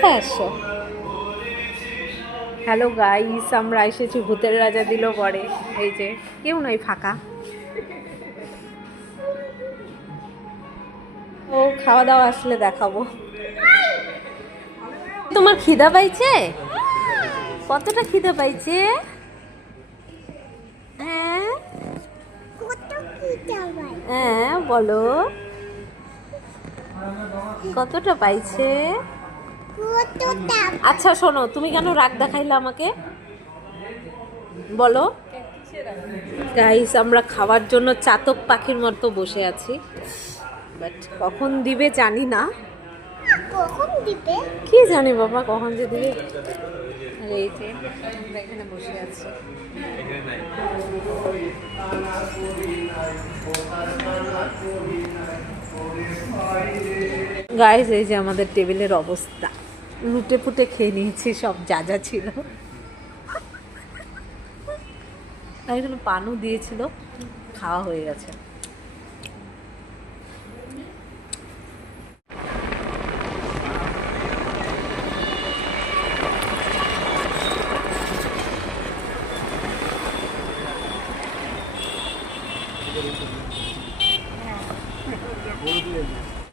কোথায় আসছো? Hello guys, আমরা এসেছি ভূতের রাজা দিল বরে। এই যে কেউ নয়, ফাঁকা। ও খাওয়া দাওয়া আসলে দেখাবো। তোমার খিদা পাইছে? কতটা খিদা পাইছে? হ্যাঁ হ্যাঁ বলো, কতটা পাইছে? আচ্ছা শোনো, তুমি কেন রাগ দেখাইলে আমাকে বলো। গাইস, আমরা খাওয়ার জন্য চাতক পাখির মতো বসে আছি, বাট কখন দিবে জানি না। কখন দিবে কি জানি বাবা, কখন যে দিবে। আর এই যে আমরা এখানে বসে আছি। গাইস, এই যে আমাদের টেবিলের অবস্থা, লুটে পুটে খেয়ে নিয়েছি সব যা যা ছিল। আর এখানে পানও দিয়েছিল, খাওয়া হয়ে গেছে।